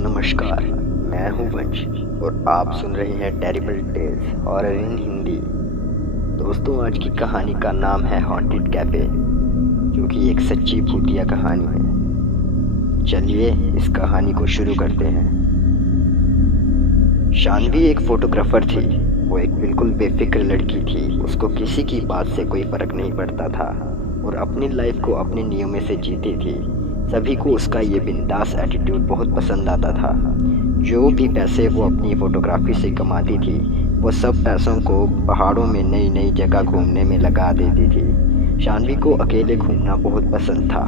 नमस्कार, मैं हूं वंश और आप सुन रहे हैं टेरिबल टेल्स हॉरर इन हिंदी। दोस्तों, आज की कहानी का नाम है हॉन्टेड कैफे, जो कि एक सच्ची भूतिया कहानी है। चलिए इस कहानी को शुरू करते हैं। शानवी एक फोटोग्राफर थी। वो एक बिल्कुल बेफिक्र लड़की थी। उसको किसी की बात से कोई फर्क नहीं पड़ता था और अपनी लाइफ को अपने नियमों से जीती थी। सभी को उसका ये बिंदास एटीट्यूड बहुत पसंद आता था। जो भी पैसे वो अपनी फोटोग्राफी से कमाती थी, वो सब पैसों को पहाड़ों में नई नई जगह घूमने में लगा देती थी। शानवी को अकेले घूमना बहुत पसंद था।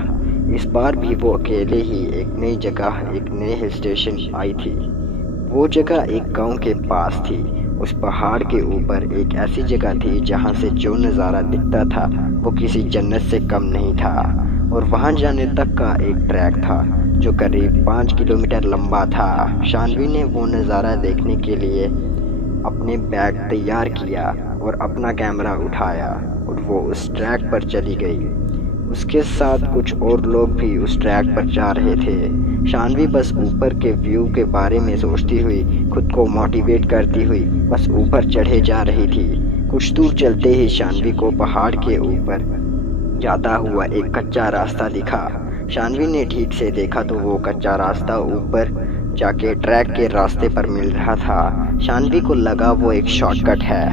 इस बार भी वो अकेले ही एक नई जगह, एक नए हिल स्टेशन आई थी। वो जगह एक गांव के पास थी। उस पहाड़ के ऊपर एक ऐसी जगह थी जहां से जो नज़ारा दिखता था वो किसी जन्नत से कम नहीं था। और वहां जाने तक का एक ट्रैक था जो करीब 5 किलोमीटर लंबा था। शानवी ने वो नज़ारा देखने के लिए अपने बैग तैयार किया और अपना कैमरा उठाया और वो उस ट्रैक पर चली गई। उसके साथ कुछ और लोग भी उस ट्रैक पर जा रहे थे। शानवी बस ऊपर के व्यू के बारे में सोचती हुई, खुद को मोटिवेट करती हुई बस ऊपर चढ़े जा रही थी। कुछ दूर चलते ही शानवी को पहाड़ के ऊपर जाता हुआ एक कच्चा रास्ता दिखा। शानवी ने ठीक से देखा तो वो कच्चा रास्ता ऊपर जाके ट्रैक के रास्ते पर मिल रहा था। शानवी को लगा वो एक शॉर्टकट है,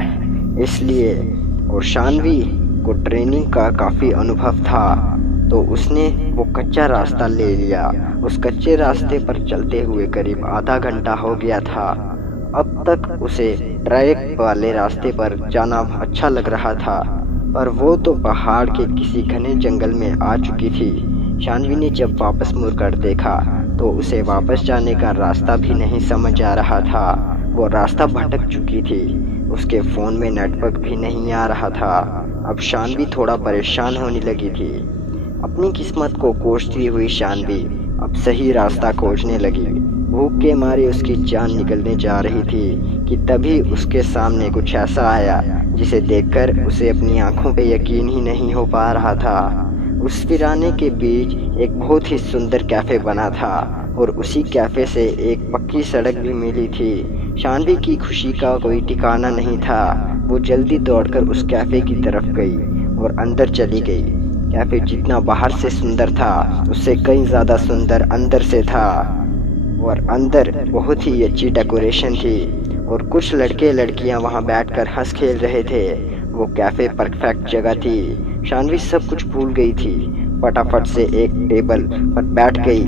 इसलिए, और शानवी को ट्रेनिंग का काफ़ी अनुभव था, तो उसने वो कच्चा रास्ता ले लिया। उस कच्चे रास्ते पर चलते हुए करीब आधा घंटा हो गया था। अब तक उसे ट्रैक वाले रास्ते पर जाना अच्छा लग रहा था, पर वो तो पहाड़ के किसी घने जंगल में आ चुकी थी। शानवी ने जब वापस मुड़कर देखा तो उसे वापस जाने का रास्ता भी नहीं समझ आ रहा था। वो रास्ता भटक चुकी थी। उसके फ़ोन में नेटवर्क भी नहीं आ रहा था। अब शानवी थोड़ा परेशान होने लगी थी। अपनी किस्मत को कोसती हुई शानवी अब सही रास्ता खोजने लगी। भूख के मारे उसकी जान निकलने जा रही थी कि तभी उसके सामने कुछ ऐसा आया जिसे देखकर उसे अपनी आंखों पे यकीन ही नहीं हो पा रहा था। उस वीराने के बीच एक बहुत ही सुंदर कैफ़े बना था और उसी कैफ़े से एक पक्की सड़क भी मिली थी। शानवी की खुशी का कोई ठिकाना नहीं था। वो जल्दी दौड़कर उस कैफ़े की तरफ गई और अंदर चली गई। कैफ़े जितना बाहर से सुंदर था, उससे कई ज़्यादा सुंदर अंदर से था। और अंदर बहुत ही अच्छी डेकोरेशन थी और कुछ लड़के लड़कियां वहां बैठकर हंस खेल रहे थे। वो कैफ़े परफेक्ट जगह थी। शानवी सब कुछ भूल गई थी। फटाफट से एक टेबल पर बैठ गई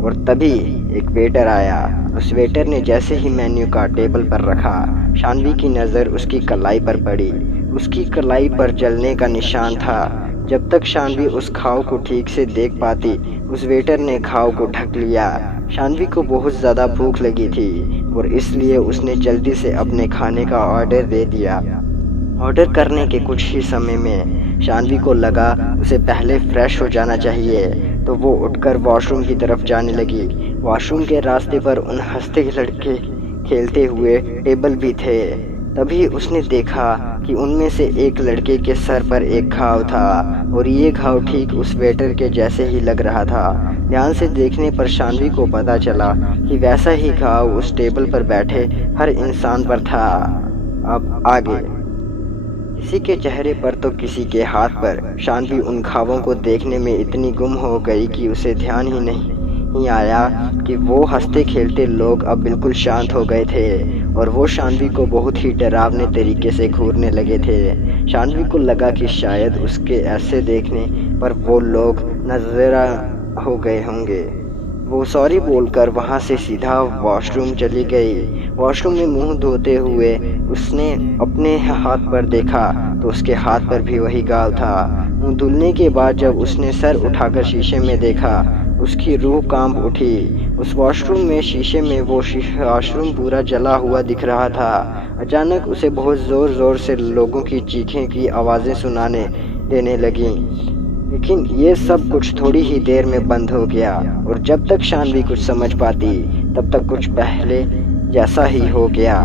और तभी एक वेटर आया। उस वेटर ने जैसे ही मेन्यू का टेबल पर रखा, शानवी की नज़र उसकी कलाई पर पड़ी। उसकी कलाई पर जलने का निशान था। जब तक शानवी उस घाव को ठीक से देख पाती, उस वेटर ने घाव को ढक लिया। शानवी को बहुत ज़्यादा भूख लगी थी और इसलिए उसने जल्दी से अपने खाने का ऑर्डर दे दिया। ऑर्डर करने के कुछ ही समय में शानवी को लगा उसे पहले फ्रेश हो जाना चाहिए, तो वो उठकर वॉशरूम की तरफ जाने लगी। वॉशरूम के रास्ते पर उन हंसते लड़के खेलते हुए टेबल भी थे। तभी उसने देखा कि उनमें से एक लड़के के सर पर एक घाव था और ये घाव ठीक उस वेटर के जैसे ही लग रहा था। ध्यान से देखने पर शानवी को पता चला कि वैसा ही घाव उस टेबल पर बैठे हर इंसान पर था। अब आगे, किसी के चेहरे पर तो किसी के हाथ पर। शानवी उन घावों को देखने में इतनी गुम हो गई कि उसे ध्यान ही नहीं आया कि वो हंसते खेलते लोग अब बिल्कुल शांत हो गए थे और वो शानवी को बहुत ही डरावने तरीके से घूरने लगे थे। शानवी को लगा कि शायद उसके ऐसे देखने पर वो लोग नजरा हो गए होंगे। वो सॉरी बोलकर वहाँ से सीधा वॉशरूम चली गई। वॉशरूम में मुंह धोते हुए उसने अपने हाथ पर देखा तो उसके हाथ पर भी वही घाव था। मुंह धुलने के बाद जब उसने सर उठाकर शीशे में देखा, उसकी रूह कांप उठी। उस वॉशरूम में शीशे में वो वॉशरूम पूरा जला हुआ दिख रहा था। अचानक उसे बहुत ज़ोर ज़ोर से लोगों की चीखें की आवाज़ें सुनाने देने लगीं। लेकिन ये सब कुछ थोड़ी ही देर में बंद हो गया और जब तक शानवी कुछ समझ पाती तब तक कुछ पहले जैसा ही हो गया।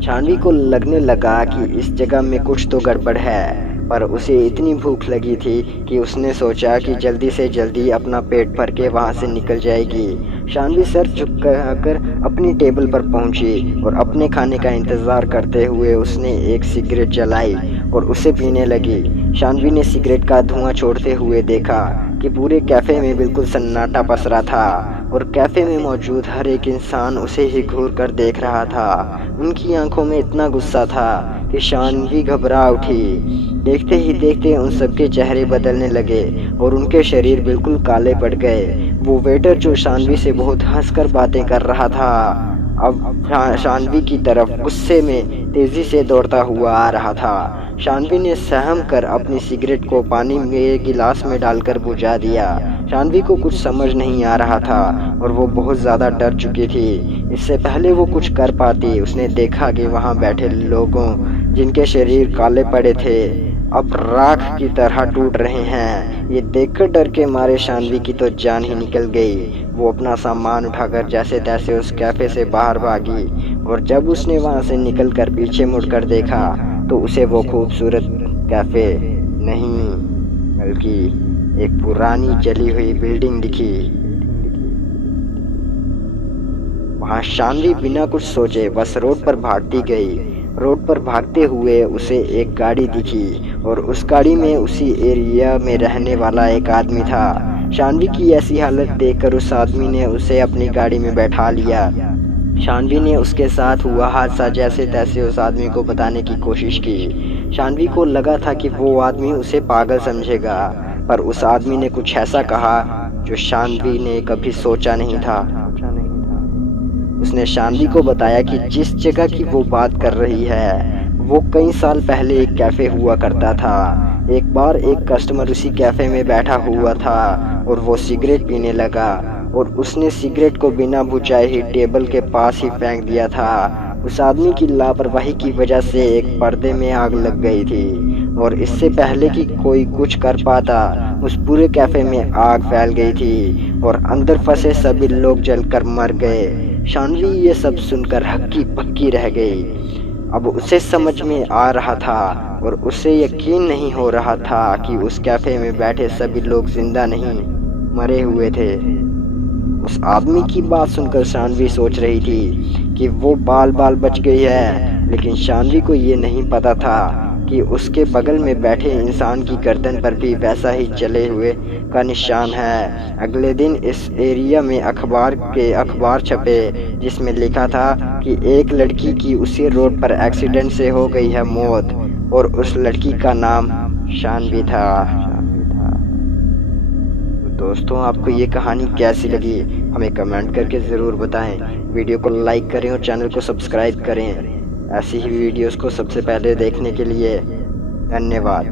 शानवी को लगने लगा कि इस जगह में कुछ तो गड़बड़ है, पर उसे इतनी भूख लगी थी कि उसने सोचा कि जल्दी से जल्दी अपना पेट भर के वहाँ से निकल जाएगी। शानवी सर झुकाकर अपनी टेबल पर पहुंची और अपने खाने का इंतज़ार करते हुए उसने एक सिगरेट जलाई और उसे पीने लगी। शानवी ने सिगरेट का धुआं छोड़ते हुए देखा कि पूरे कैफ़े में बिल्कुल सन्नाटा पसरा था और कैफ़े में मौजूद हर एक इंसान उसे ही घूर कर देख रहा था। उनकी आंखों में इतना गुस्सा था कि शानवी घबरा उठी। देखते ही देखते उन सबके चेहरे बदलने लगे और उनके शरीर बिल्कुल काले पड़ गए। वो वेटर जो शानवी से बहुत हंसकर बातें कर रहा था अब शानवी की तरफ गुस्से में तेजी से दौड़ता हुआ आ रहा था। शानवी ने सहम कर अपनी सिगरेट को पानी में गिलास में डालकर बुझा दिया। शानवी को कुछ समझ नहीं आ रहा था और वो बहुत ज़्यादा डर चुकी थी। इससे पहले वो कुछ कर पाती, उसने देखा कि वहाँ बैठे लोगों जिनके शरीर काले पड़े थे अब राख की तरह टूट रहे हैं। ये देखकर डर के मारे शानवी की तो जान ही निकल गई। वो अपना सामान उठाकर जैसे तैसे उस कैफ़े से बाहर भागी और जब उसने वहाँ से निकलकर पीछे मुड़कर देखा तो उसे वो खूबसूरत कैफ़े नहीं बल्कि एक पुरानी जली हुई बिल्डिंग दिखी। वहाँ शानवी बिना कुछ सोचे बस रोड पर भागती गई। रोड पर भागते हुए उसे एक गाड़ी दिखी और उस गाड़ी में उसी एरिया में रहने वाला एक आदमी था। शानवी की ऐसी हालत देखकर उस आदमी ने उसे अपनी गाड़ी में बैठा लिया। शानवी ने उसके साथ हुआ हादसा जैसे तैसे उस आदमी को बताने की कोशिश की। शानवी को लगा था कि वो आदमी उसे पागल समझेगा, पर उस आदमी ने कुछ ऐसा कहा जो शानवी ने कभी सोचा नहीं था। उसने शानवी को बताया कि जिस जगह की वो बात कर रही है वो कई साल पहले एक कैफ़े हुआ करता था। एक बार एक कस्टमर उसी कैफ़े में बैठा हुआ था और वो सिगरेट पीने लगा और उसने सिगरेट को बिना बुझाए ही टेबल के पास ही फेंक दिया था। उस आदमी की लापरवाही की वजह से एक पर्दे में आग लग गई थी और इससे पहले कि कोई कुछ कर पाता उस पूरे कैफ़े में आग फैल गई थी और अंदर फंसे सभी लोग जलकर मर गए। शानवी ये सब सुनकर हक्की बक्की रह गई। अब उसे समझ में आ रहा था और उसे यकीन नहीं हो रहा था कि उस कैफ़े में बैठे सभी लोग जिंदा नहीं मरे हुए थे। उस आदमी की बात सुनकर शानवी सोच रही थी कि वो बाल बाल बच गई है, लेकिन शानवी को ये नहीं पता था कि उसके बगल में बैठे इंसान की गर्दन पर भी वैसा ही जले हुए का निशान है। अगले दिन इस एरिया में अखबार छपे जिसमें लिखा था कि एक लड़की की उसी रोड पर एक्सीडेंट से हो गई है मौत और उस लड़की का नाम शानवी था। दोस्तों, आपको ये कहानी कैसी लगी हमें कमेंट करके ज़रूर बताएं। वीडियो को लाइक करें और चैनल को सब्सक्राइब करें। ऐसी ही वीडियोस को सबसे पहले देखने के लिए धन्यवाद।